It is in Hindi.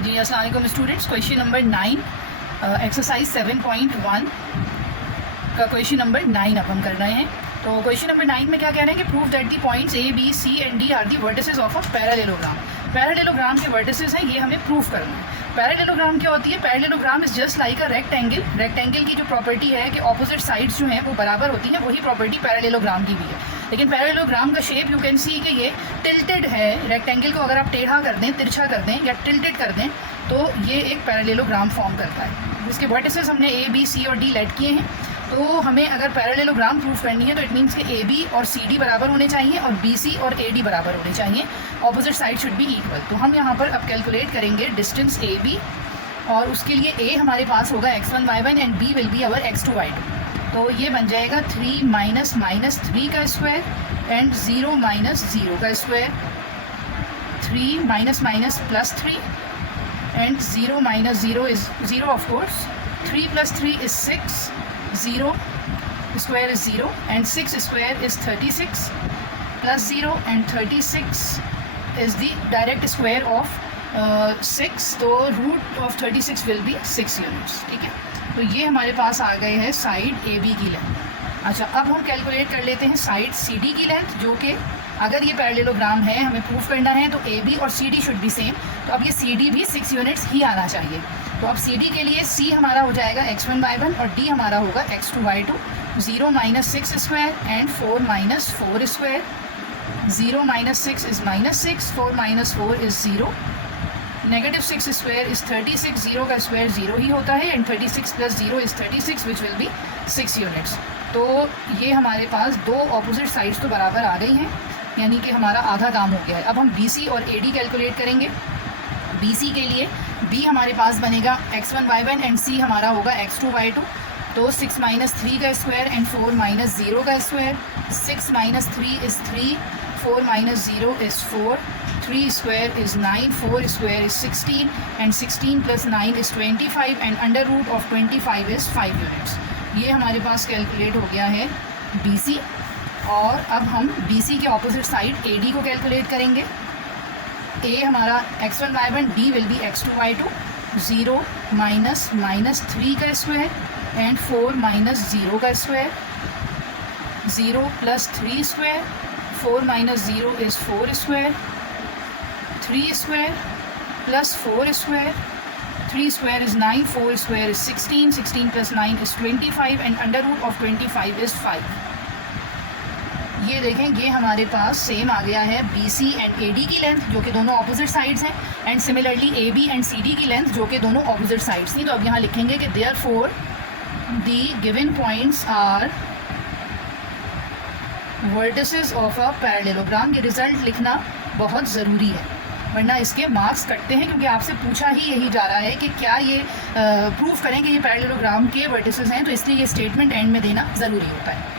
जी अस्सलाम वालेकुम स्टूडेंट्स। क्वेश्चन नंबर 9 एक्सरसाइज 7.1 का क्वेश्चन नंबर 9 अब हम कर रहे हैं। तो क्वेश्चन नंबर 9 में क्या कह रहे हैं कि prove that the points A B C and D are the vertices of a parallelogram. Parallelogram के वर्टिसेस हैं, ये हमें प्रूव करना है। पैरेललोग्राम क्या होती है? Parallelogram is just like a rectangle. Rectangle की जो प्रॉपर्टी है कि ऑपोजिट साइड्स जो हैं वो बराबर होती हैं, वही प्रॉपर्टी पैरेललोग्राम की भी है। लेकिन पैरेललोग्राम का शेप यू कैन सी कि ये टिल्टेड है। रेक्टेंगल को अगर आप टेढ़ा कर दें, तिरछा कर दें या टिल्टेड कर दें तो ये एक पैरेललोग्राम फॉर्म करता है। इसके वर्टिसेस हमने ए बी सी और डी लेट किए हैं। तो हमें अगर पैरेललोग्राम प्रूफ करनी है तो इट मीन्स कि ए बी और सी डी बराबर होने चाहिए और बी सी और ए डी बराबर होने चाहिए। Opposite side should be equal. तो हम यहाँ पर अब कैलकुलेट करेंगे डिस्टेंस ए बी, और उसके लिए ए हमारे पास होगा x1 y1 and B will be our x2 y2। तो ये बन जाएगा 3 माइनस माइनस 3 का स्क्वायर एंड 0 माइनस 0 का square, 3 minus minus plus 3 and 0 minus 0 is 0 of course, 3 plus 3 is 6, 0 square is 0 and 6 square is 36 plus 0 and 36 is the direct square of 6, तो root of 36 will be 6 units। ठीक है, तो ये हमारे पास आ गए हैं साइड ए बी की लेंथ। अच्छा, अब हम कैलकुलेट कर लेते हैं साइड सी डी की लेंथ, जो कि अगर ये पैरेललोग्राम है हमें प्रूफ करना है तो ए बी और C D should be same. तो अब ये सी डी भी 6 यूनिट्स ही आना चाहिए। तो अब सी डी के लिए सी हमारा हो जाएगा x1 y1 और डी हमारा होगा x2 y2। 0 minus 6 square and 4 minus 4 square, 0 minus 6 is minus 6, 4 minus 4 is 0, negative 6 square is 36, 0 का स्क्वायर 0 ही होता है and 36 plus 0 is 36 which will be 6 units. तो ये हमारे पास दो ऑपोजिट साइड्स तो बराबर आ गई हैं, यानी कि हमारा आधा काम हो गया है। अब हम बी सी और ए डी कैलकुलेट करेंगे। बी सी के लिए बी हमारे पास बनेगा x1 y1 एंड सी हमारा होगा x2 y2। तो 6 माइनस 3 का स्क्वायर एंड 4 माइनस 0 का square, 6 minus 3 is 3, 4 minus 0 is 4, 3 square is 9, 4 square is 16 and 16 plus 9 is 25 and under root of 25 is 5 units. ये हमारे पास कैलकुलेट हो गया है बी सी। और अब हम बी सी के ऑपोजिट साइड ए डी को कैलकुलेट करेंगे। ए हमारा x1 y1, D will be x2 y2, 0 minus minus 3 का स्क्वायर एंड 4 माइनस 0 का square, 0 plus 3 square, 4 minus 0 is 4 square, 3 square plus 4 square, 3 square is 9, 4 square is 16, 16 plus 9 is 25 and under root of 25 is 5। ये देखें, ये हमारे पास सेम आ गया है B C and A D की लेंथ, जो कि दोनों ऑपोजिट साइड्स हैं, and similarly A B and C D की लेंथ, जो कि दोनों ऑपोजिट साइड्स थी। तो अब यहाँ लिखेंगे कि therefore the given points are vertices of a parallelogram. ये रिजल्ट लिखना बहुत ज़रूरी है, वरना इसके मार्क्स कटते हैं, क्योंकि आपसे पूछा ही यही जा रहा है कि क्या ये प्रूफ करें कि ये पैरेललोग्राम के वर्टिसेस हैं, तो इसलिए ये स्टेटमेंट एंड में देना ज़रूरी होता है।